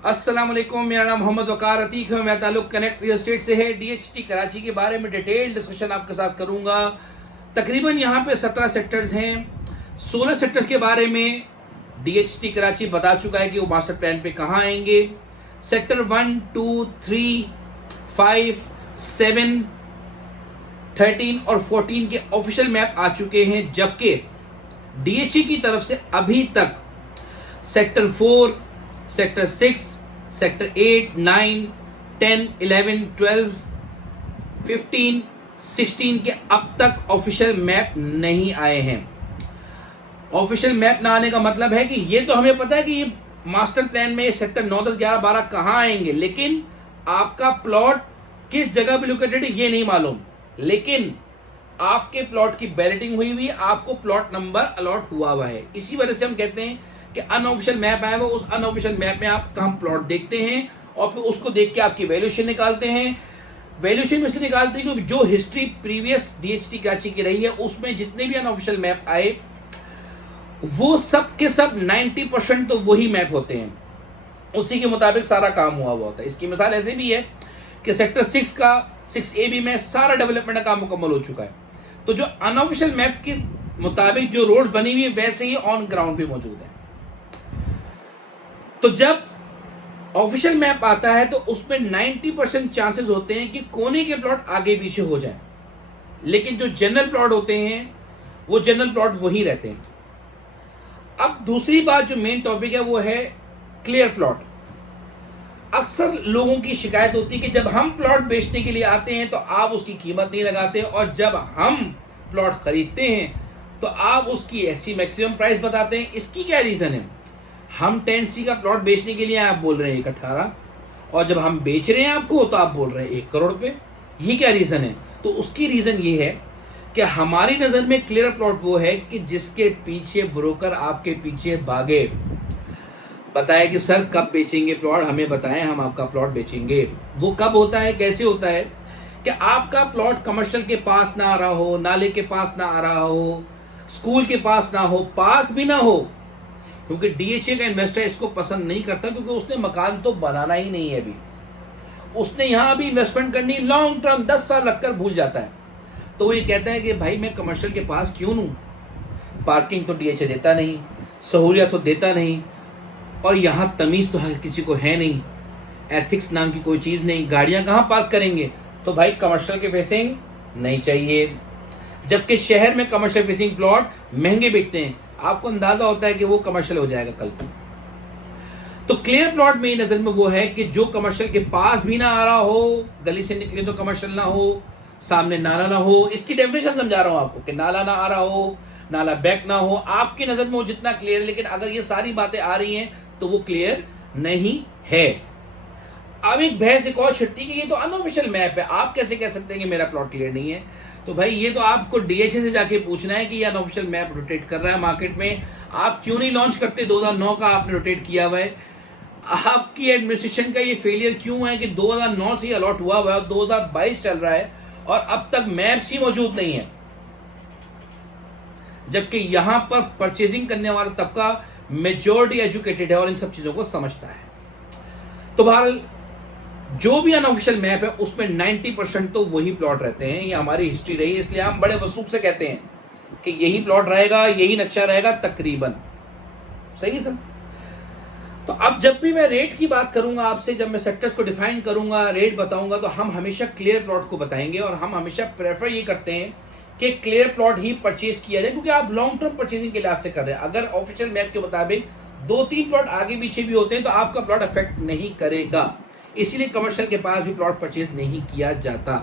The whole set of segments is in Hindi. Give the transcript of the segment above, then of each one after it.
अस्सलाम वालेकुम, मेरा नाम मोहम्मद वकार अतीक है। मैं ताल्लुक कनेक्ट रियल एस्टेट से है। डीएचटी कराची के बारे में डिटेल डिस्कशन आपके साथ करूंगा। तकरीबन यहाँ पे 17 सेक्टर्स हैं। 16 सेक्टर्स के बारे में डीएचटी कराची बता चुका है कि वो मास्टर प्लान पे कहाँ आएंगे। सेक्टर 1, 2, 3, 5, 7, 13 और 14 के ऑफिशियल मैप आ चुके हैं, जबकि डीएचई की तरफ से अभी तक सेक्टर 4, सेक्टर 6, सेक्टर 8, 9, 10, 11, 12, 15, 16 के अब तक ऑफिशियल मैप नहीं आए हैं। ऑफिशियल मैप ना आने का मतलब है कि ये तो हमें पता है कि ये मास्टर प्लान में सेक्टर 9, 10, 11, 12 कहां आएंगे, लेकिन आपका प्लॉट किस जगह पे लोकेटेड है ये नहीं मालूम। लेकिन आपके प्लॉट की बैलेटिंग हुई हुई, आपको प्लॉट नंबर अलॉट हुआ है। इसी वजह से हम कहते हैं कि अनऑफिशियल मैप आया हुआ, उस अनऑफिशियल मैप में आप हम प्लॉट देखते हैं और फिर उसको देख के आपकी वैल्यूएशन निकालते हैं। वैल्यूएशन में से निकालते हैं कि जो हिस्ट्री प्रीवियस डीएचटी कराची की रही है उसमें जितने भी अनऑफिशियल मैप आए वो सब के सब 90% तो वही मैप होते हैं, उसी के मुताबिक सारा काम हुआ होता है। इसकी मिसाल ऐसे भी है कि सेक्टर 6 का 6AB में सारा डेवलपमेंट का काम मुकम्मल हो चुका है। तो जो अनऑफिशियल मैप के मुताबिक जो रोड्स बनी हुई है वैसे ही ऑन ग्राउंड पे मौजूद है। तो जब ऑफिशियल मैप आता है तो उसमें 90% चांसेस होते हैं कि कोने के प्लॉट आगे पीछे हो जाएं, लेकिन जो जनरल प्लॉट होते हैं वो जनरल प्लॉट वही रहते हैं। अब दूसरी बात जो मेन टॉपिक है वो है क्लियर प्लॉट। अक्सर लोगों की शिकायत होती है कि जब हम प्लॉट बेचने के लिए आते हैं तो आप उसकी कीमत नहीं लगाते, और जब हम प्लॉट खरीदते हैं तो आप उसकी ऐसी मैक्सिमम प्राइस बताते हैं। इसकी क्या रीजन है? हम 10C का प्लॉट बेचने के लिए आप बोल रहे हैं 1.18, और जब हम बेच रहे हैं आपको तो आप बोल रहे हैं 1 करोड़ पे। ये क्या रीजन है? तो उसकी रीजन ये है कि हमारी नजर में क्लियर प्लॉट वो है कि जिसके पीछे ब्रोकर आपके पीछे भागे, बताए कि सर कब बेचेंगे प्लॉट, हमें बताएं, हम आपका प्लॉट बेचेंगे। वो कब होता है, कैसे होता है कि आपका प्लॉट कमर्शियल के पास ना आ रहा हो, नाले के पास ना आ रहा हो, स्कूल के पास ना हो, पास भी ना हो, क्योंकि डीएचए का इन्वेस्टर इसको पसंद नहीं करता, क्योंकि उसने मकान तो बनाना ही नहीं है। अभी उसने यहां भी इन्वेस्टमेंट करनी लॉन्ग टर्म 10 साल लगकर भूल जाता है। तो वो ये कहता है कि भाई मैं कमर्शियल के पास क्यों लूं, पार्किंग तो डीएचए देता नहीं, सहूलियत तो देता नहीं, और यहां तमीज तो हर किसी को है नहीं, एथिक्स नाम की कोई चीज नहीं, गाड़ियां कहां पार्क करेंगे, तो भाई कमर्शियल के फेसिंग नहीं चाहिए। जबकि शहर में कमर्शियल फेसिंग प्लॉट महंगे बिकते हैं, आपको अंदाजा होता है कि वो कमर्शियल हो जाएगा कल को। तो क्लियर प्लॉट मेरी नजर में वो है कि जो कमर्शियल के पास भी ना आ रहा हो, गली से निकले तो कमर्शियल ना हो, सामने नाला ना हो। इसकी डेफिनेशन समझा रहा हूं आपको कि नाला ना आ रहा हो, नाला बैक ना हो, आपकी नजर में वो जितना क्लियर है। लेकिन अगर ये सारी बातें आ रही हैं तो वो क्लियर नहीं है। अब एक बहस एक और छिड़ती कि ये तो अनऑफिशियल मैप है, आप कैसे कह सकते हैं कि मेरा प्लॉट क्लियर नहीं है? तो भाई ये तो आपको डीएचए से जाके पूछना है कि ये अनऑफिशियल मैप रोटेट कर रहा है मार्केट में, आप क्यों नहीं लॉन्च करते? 2009 का आपने रोटेट किया हुआ है। आपकी एडमिनिस्ट्रेशन का ये फेलियर क्यों है कि 2009 से अलॉट हुआ हुआ है, 2022 चल रहा है और अब तक मैप्स ही मौजूद नहीं है, जबकि यहां पर परचेजिंग करने वाला तबका मेजॉरिटी एजुकेटेड है और इन सब चीजों को समझता है। तो बहरहाल जो भी अनऑफिशियल मैप है उसमें 90% तो वही प्लॉट रहते हैं। ये हमारी हिस्ट्री रही है, इसलिए हम बड़े वसूख से कहते हैं कि यही प्लॉट रहेगा, यही नक्शा रहेगा तकरीबन। सही है सर? तो अब जब भी मैं रेट की बात करूंगा आपसे, जब मैं सेक्टर्स को डिफाइन करूंगा, रेट बताऊंगा, तो हम हमेशा क्लियर प्लॉट को बताएंगे, और हम हमेशा प्रेफर ये करते हैं कि क्लियर प्लॉट ही परचेज किया जाए, क्योंकि आप लॉन्ग टर्म परचेजिंग के लिहाज से कर रहे हैं। अगर ऑफिशियल मैप के मुताबिक 2-3 प्लॉट आगे पीछे भी होते हैं तो आपका प्लॉट अफेक्ट नहीं करेगा, इसीलिए कमर्शियल के पास भी प्लॉट परचेज नहीं किया जाता।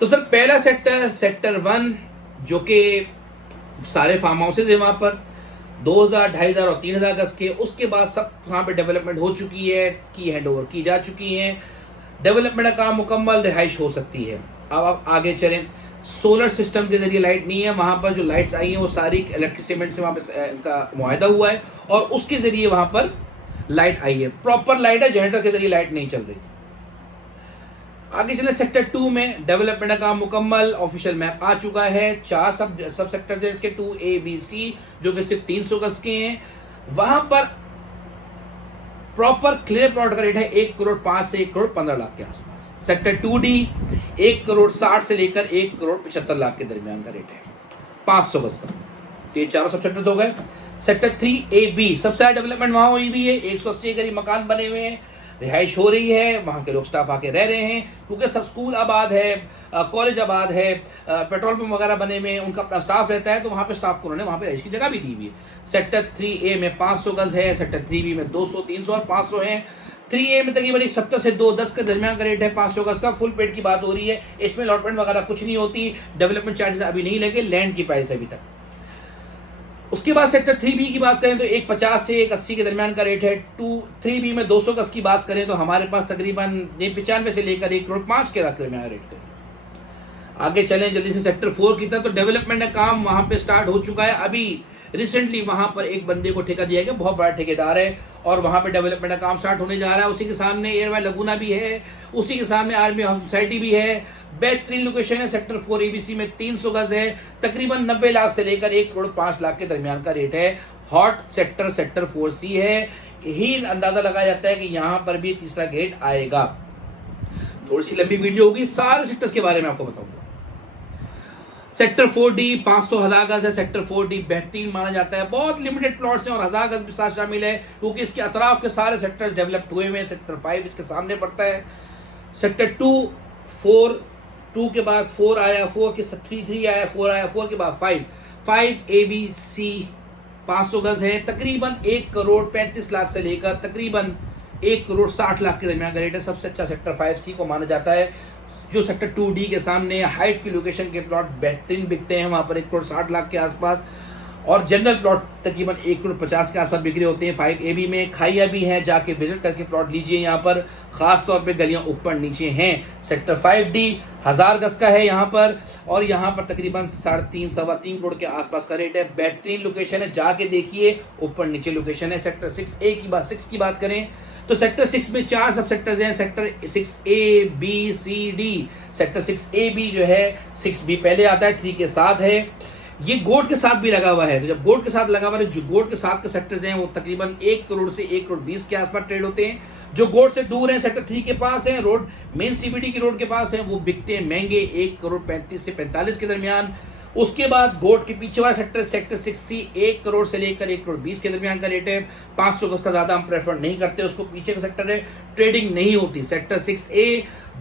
तो सर पहला सेक्टर, सेक्टर 1, जो कि सारे फार्म हाउसेज है वहां पर, 2000, 2500 और 3000 गज के। उसके बाद सब वहां पे डेवलपमेंट हो चुकी है, की हैंडओवर की जा चुकी है, डेवलपमेंट का काम मुकम्मल, रिहाइश हो सकती है। अब आप आगे चलें, सोलर सिस्टम के जरिए लाइट नहीं है वहां पर, जो लाइट्स आई हैं वो सारी इलेक्ट्रिक सीमेंट से वहां पे इनका मुआहदा हुआ है और उसके जरिए वहां पर लाइट आई है, प्रॉपर लाइट है, जनरेटर के जरिए लाइट नहीं चल रही। आगे चले सेक्टर 2 में डेवलपमेंट का काम मुकम्मल, ऑफिशियल मैप आ चुका है। 4 सब सेक्टर है इसके, 2A, B, C, जो कि सिर्फ 300 गज के हैं। वहां पर प्रॉपर क्लियर प्लॉट का रेट है 1 करोड़ 5 से 1 करोड़ 15 लाख के आसपास। सेक्टर 2D 1 करोड़ 60 से लेकर 1 करोड़ 75 लाख के दरमियान का रेट है 500 गज का। ये चारों सब सेक्टर्स हो गए। सेक्टर 3AB सबसे ज्यादा डेवलपमेंट वहां हुई भी है, 180 के करीब मकान बने हुए हैं, रिहाइश हो रही है, वहां के लोग स्टाफ आके रह रहे हैं, क्योंकि सब स्कूल आबाद है, कॉलेज आबाद है, पेट्रोल पंप वगैरह बने हुए हैं, उनका अपना स्टाफ रहता है, तो वहां पे स्टाफ को उन्होंने वहां पे रिहाइश की जगह भी दी हुई है। सेक्टर 3A में 500 गज है, सेक्टर 3B में 200, 300 और 500 है। 3A में तकरीबन 70 से 210 के दरमियान का रेट है 500 गज का। फुल पेड की बात हो रही है, इसमें अलॉटमेंट वगैरह कुछ नहीं होती, डेवलपमेंट चार्जेस अभी नहीं लगे, लैंड की प्राइस अभी तक। उसके बाद सेक्टर 3B की बात करें तो 150 से 180 के दरमियान का रेट है। 3B में 200 गज की बात करें तो हमारे पास तकरीबन 95 से लेकर 1 करोड़ 5 के दरमियान रेट है। आगे चलें जल्दी से सेक्टर 4 की तरफ, तो डेवलपमेंट का काम वहां पे स्टार्ट हो चुका है। अभी रिसेंटली वहां पर एक बंदे को ठेका दिया गया, बहुत बड़ा ठेकेदार है, और वहां पे डेवलपमेंट का काम स्टार्ट होने जा रहा है। उसी के सामने एयरवे लगुना भी है, उसी के सामने आर्मी हाउस सोसाइटी भी है। बेहतरीन लोकेशन है। सेक्टर 4 ABC में 300 गज है, तकरीबन 90 लाख से लेकर 1 करोड़ 5 लाख के दरमियान का रेट है। हॉट सेक्टर सेक्टर 4C है। ही अंदाजा लगाया जाता है कि यहां पर भी तीसरा गेट आएगा। थोड़ी सी लंबी वीडियो होगी, सारे सेक्टर्स के बारे में आपको बताऊंगा। सेक्टर 4D 500,000 गज है। सेक्टर 4D बेहतरीन माना जाता है, बहुत लिमिटेड प्लॉट्स हैं और 1000 गज भी साथ शामिल है, क्योंकि इसके अतराफ के सारे सेक्टर्स डेवलप्ड हुए हैं। सेक्टर 5 इसके सामने पड़ता है। सेक्टर 2 के बाद 4 आया, 4 के 3 आया, 4 आया, 4 के बाद 5 ABC 500 गज है, तकरीबन 1 करोड़ 35 लाख से लेकर तकरीबन 1 करोड़ 60 लाख के दरमियान का रेट है। सबसे अच्छा सेक्टर 5C को माना जाता है। जो सेक्टर 2D के सामने हाइट की लोकेशन के प्लॉट बेहतरीन बिकते हैं, वहां पर 1 करोड़ 60 लाख के आसपास, और जनरल प्लॉट तकरीबन 1 करोड़ 50 के आसपास बिक्री होते हैं। 5AB में खाइया भी है, जाके विजिट करके प्लॉट लीजिए। यहाँ पर खास तौर पे गलियां ऊपर नीचे हैं। सेक्टर 5D 1000 गज का है यहाँ पर, और यहाँ पर तकरीबन 3.5 सवा 3 करोड़ के आसपास का रेट है। बेहतरीन लोकेशन है, जाके देखिए, ऊपर नीचे लोकेशन है। सेक्टर 6 की बात करें तो सेक्टर 6 में 4 सब सेक्टर्स हैं। Sector 6A B C D। Sector 6AB जो है, 6B पहले आता है, 3 के साथ है। ये गोट के साथ भी लगा हुआ है, तो जब गोट के साथ लगा हुआ है, जो गोट के साथ के सेक्टर्स हैं वो तकरीबन 1 करोड़ से 1 करोड़ 20 के आसपास ट्रेड होते हैं। जो गोट से दूर हैं, सेक्टर 3 के पास हैं, रोड मेन CBD की रोड के पास है, वो बिकते हैं महंगे 1 करोड़ 35 से 45 के दरमियान। उसके बाद गोट के पीछे वाला सेक्टर 6C 1 करोड़ से लेकर 1 करोड़ 20 के दरमियान का रेट है। 500 गज का ज्यादा हम प्रेफर नहीं करते, उसको पीछे का सेक्टर है, ट्रेडिंग नहीं होती। सेक्टर 6A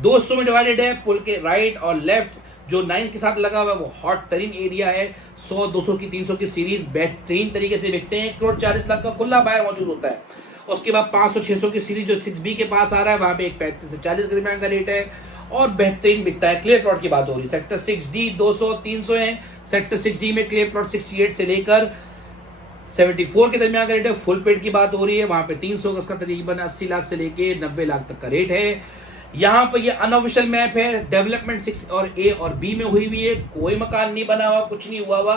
200 में डिवाइडेड है, पुल के राइट और लेफ्ट जो 9 के साथ लगा हुआ है वो हॉट तरीन एरिया है। 100, 200 की 300 की सीरीज बेहतरीन तरीके से बिकते हैं। 1 करोड़ 40 लाख का खुला बाय मौजूद होता है। उसके बाद 500, 600 की सीरीज जो 6B के पास आ रहा है, वहां पे 35 से 40 के दरमियान का रेट है और बेहतरीन बिकता है। क्लियर प्लॉट की बात हो रही है। सेक्टर 6D 200, 300 है। सेक्टर 6D में क्लियर प्लॉट 68 से लेकर 74 के दरमियान का रेट है। फुल पेड की बात हो रही है, वहां पे 300 गज का तकरीबन 80 लाख से लेके 90 लाख तक का रेट है। यहाँ पर ये अनऑफिशियल मैप है, डेवलपमेंट 6 और A और B में हुई है, कोई मकान नहीं बना हुआ, कुछ नहीं हुआ हुआ,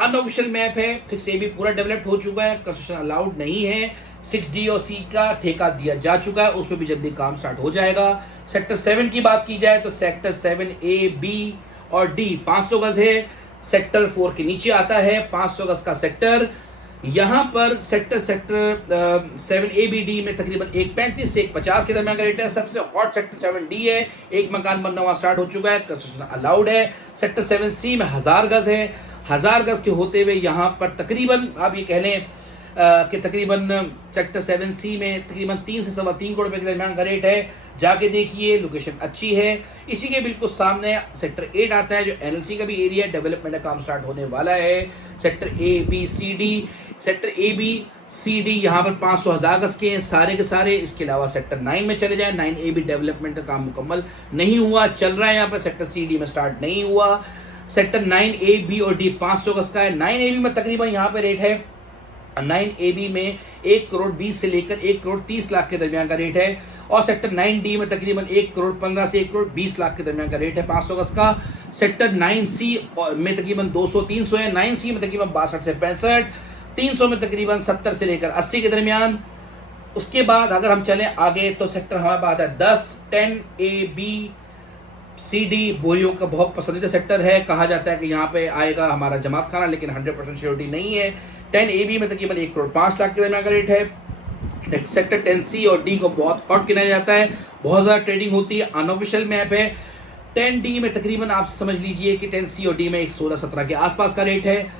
अनऑफिशियल मैप है। 6AB पूरा डेवलप्ड हो चुका है, कंस्ट्रक्शन अलाउड नहीं है। 6D और C का ठेका दिया जा चुका है, उसमें भी जल्दी काम स्टार्ट हो जाएगा। सेक्टर 7 की बात की जाए तो सेक्टर 7A B और D 500 गज है। सेक्टर 4 के नीचे आता है 500 गज का सेक्टर। यहां पर सेक्टर 7ABD में तकरीबन 135 से 150 के दरमियान का रेट है। सबसे हॉट सेक्टर 7D है, एक मकान बनना वहां स्टार्ट हो चुका है, कंस्ट्रक्शन अलाउड है। सेक्टर 7C में 1000 गज है। 1000 गज के होते हुए यहां पर तकरीबन आप ये कह लें कि तकरीबन सेक्टर 7C में तकरीबन 3 से सवा 3 करोड़ रुपए के दरमियान का रेट है। जाके देखिए, लोकेशन अच्छी है। इसी के बिल्कुल सामने सेक्टर 8 आता है, जो NLC का भी एरिया है, डेवलपमेंट का काम स्टार्ट होने वाला है। सेक्टर ABCD, सेक्टर ABCD यहाँ पर 500,000 गज के हैं सारे के सारे। इसके अलावा सेक्टर 9 में चले जाए, 9AB डेवलपमेंट का काम मुकम्मल नहीं हुआ, चल रहा है यहाँ पर। सेक्टर CD में स्टार्ट नहीं हुआ। सेक्टर 9A B और D 500 गज का है। 9AB में तकरीबन यहाँ पे रेट है, 9AB में 1 करोड़ 20 से लेकर 1 करोड़ 30 लाख के दरमियान का रेट है। और सेक्टर 9D में तकरीबन 1 करोड़ 15 से 1 करोड़ 20 लाख के दरमियान का रेट है 500 गज का। सेक्टर 9C में तकरीबन 200-300 है। 9C में तकरीबन 62 से 65, 300 में तकरीबन 70 से लेकर 80 के दरमियान। उसके बाद अगर हम चलें आगे तो सेक्टर हमारे पास है 10 बोरियों का बहुत पसंदीदा सेक्टर है। कहा जाता है कि यहाँ पे आएगा हमारा जमात खाना, लेकिन 100% श्योरिटी नहीं है। 10AB में तकरीबन 1 करोड़ 5 लाख के दरमियान का रेट है। सेक्टर 10C और डी को बहुत हॉट गिनाया जाता है, बहुत ज़्यादा ट्रेडिंग होती है। अनऑफिशियल मैप है 10D में तकरीबन आप समझ लीजिए कि 10C और डी में 16-17 के आसपास का रेट है।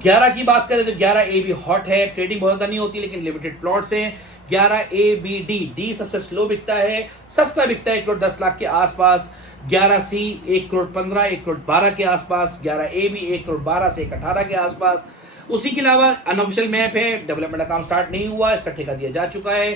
11 की बात करें तो 11A भी हॉट है, ट्रेडिंग बहुत ज़्यादा नहीं होती लेकिन लिमिटेड प्लॉट्स हैं। 11A-B-D, डी सबसे स्लो बिकता है, सस्ता बिकता है 1 करोड़ 10 लाख के आसपास। 11C 1 करोड़ 15, 1 करोड़ 12 के आसपास। 11A भी 1 करोड़ 12 से 18 के आसपास। उसी के अलावा अनऑफिशियल मैप है, डेवलपमेंट का काम स्टार्ट नहीं हुआ, इसका ठेका दिया जा चुका है।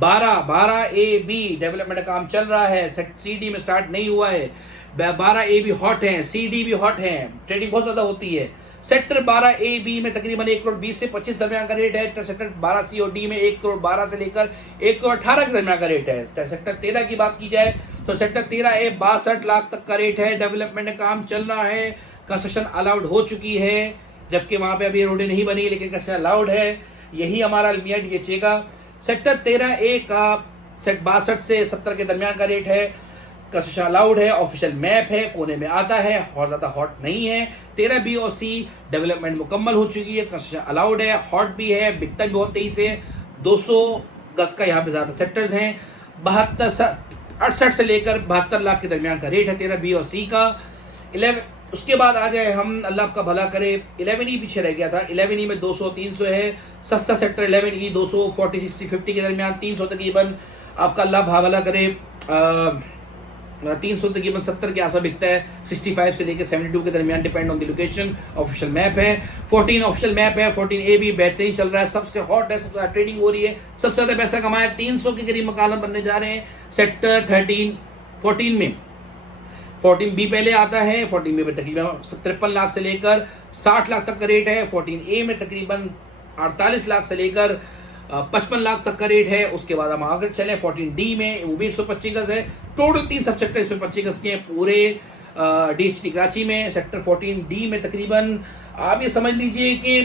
12A-B डेवलपमेंट का काम चल रहा है, CD में स्टार्ट नहीं हुआ है। 12A भी हॉट है, CD भी हॉट है, ट्रेडिंग बहुत ज्यादा होती है। सेक्टर 12A-B में तकरीबन 1 करोड़ 20 से 25 दरमियान का रेट है। सेक्टर 12C और D में 1 करोड़ 12 से लेकर 1 करोड़ 18 के दरमियान का रेट है। सेक्टर 13 की बात की जाए तो सेक्टर 13A 62 लाख तक का रेट है, डेवलपमेंट का काम चल रहा है, कंस्ट्रक्शन अलाउड हो चुकी है, जबकि वहां पे अभी रोडें नहीं बनी लेकिन कंस्ट्रक्शन अलाउड है। यही हमारा अलमिया DHA का सेक्टर 13A का 62 से 70 के दरमियान का रेट है, कंस्ट्रक्शन अलाउड है, ऑफिशियल मैप है, कोने में आता है, बहुत ज्यादा हॉट नहीं है। 13B और C डेवलपमेंट मुकम्मल हो चुकी है, कंस्ट्रक्शन अलाउड है, हॉट भी है, बिकता भी बहुत तेजी से। 200 गज का यहाँ पे ज्यादा सेक्टर्स हैं। 68 से लेकर 72 लाख के दरमियान का रेट है 13B और C का। 11 उसके बाद आ जाए हम, अल्लाह आपका भला करे, 11E पीछे रह गया था। 11E में 200-300 है, सस्ता सेक्टर 11E 200 40 60 50 के दरमियान, 300 तकरीबन आपका अल्लाह भला करे 300 तकरीबन 70 के आसपास बिकता है। 65 से लेकर 72 के दरमियान, depend on the location. Official map है 14 ऑफिशियल मैप है। 14A भी बेहतरीन चल रहा है, सबसे हॉट है, सबसे ज्यादा ट्रेडिंग हो रही है, सबसे ज्यादा पैसा कमाया, 300 के करीब मकान बनने जा रहे हैं। सेक्टर 14 में 14B पहले आता है। 14B में तकरीबन 53 लाख से लेकर 60 लाख तक का रेट है। 14A में तकरीबन 48 लाख से लेकर 55 लाख तक का रेट है। उसके बाद हम आगे चले 14D में, वो भी 125 गज है। टोटल 3 सब सेक्टर 125 गज के पूरे DHT कराची में। सेक्टर 14D में तकरीबन आप ये समझ लीजिए कि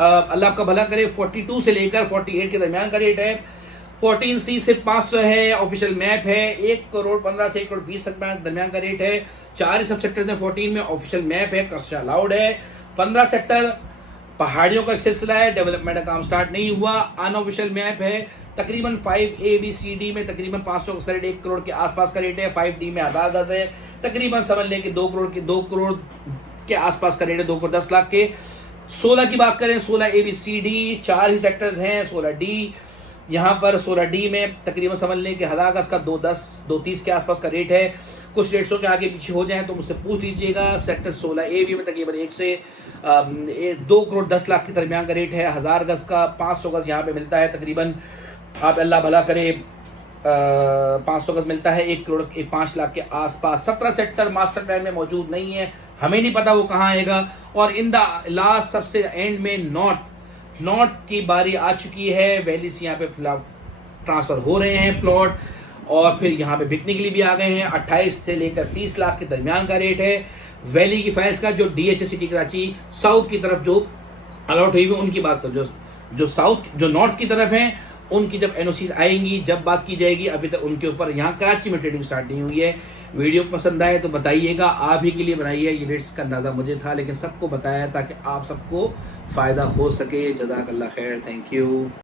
अल्लाह आपका भला करे 42 से लेकर 48 के दरमियान का रेट है। 14C से 500 है, ऑफिशियल मैप है, 1 करोड़ 15 से 1 करोड़ 20 तक दरमियान का रेट है। 4 सब सेक्टर्स हैं 14 में, ऑफिशियल मैप है, कंस्ट्रक्शन अलाउड है। 15 सेक्टर पहाड़ियों का सिलसिला है, डेवलपमेंट का काम स्टार्ट नहीं हुआ, अनऑफिशियल मैप है। तकरीबन 5A-B-C-D में तकरीबन 500 का रेट 1 करोड़ के आसपास का रेट है। 5D में आधा आधा है, तकरीबन समझ लें कि 2 करोड़ के आसपास का रेट है, 2 करोड़ 10 लाख के। 16 की बात करें, 16A-B-C-D 4 ही सेक्टर्स हैं। 16D यहाँ पर 16D में तकरीबन समझ लें कि 1000 गज का 230 के आसपास का रेट है। कुछ रेट्सों के आगे पीछे हो जाए तो मुझसे पूछ लीजिएगा। सेक्टर 16A में तकरीबन 1 से 2 करोड़ 10 लाख के दरमियान का रेट है। 1000 गज का 500 गज यहाँ पे मिलता है, तकरीबन आप अल्लाह भला करे 500 गज मिलता है 1 करोड़ 5 लाख के आसपास। 17 सेक्टर मास्टर प्लान में मौजूद नहीं है, हमें नहीं पता वो कहाँ आएगा। और इन द लास्ट सबसे एंड में नॉर्थ की बारी आ चुकी है। वैली से यहाँ पे ट्रांसफर हो रहे हैं प्लॉट, और फिर यहाँ पे बिकने के लिए भी आ गए हैं। 28 से लेकर 30 लाख के दरमियान का रेट है। वैली की फाइल्स का जो DHA सिटी कराची साउथ की तरफ जो अलॉट हुई है उनकी बात कर, जो नॉर्थ की तरफ है उनकी जब NOCs आएंगी, जब बात की जाएगी। अभी तक उनके ऊपर यहाँ कराची में ट्रेडिंग स्टार्ट नहीं हुई है। वीडियो पसंद आए तो बताइएगा, आप ही के लिए बनाई है, ये रेट्स का अंदाजा मुझे था लेकिन सबको बताया ताकि आप सबको फायदा हो सके। जज़ाकल्लाह खैर, थैंक यू।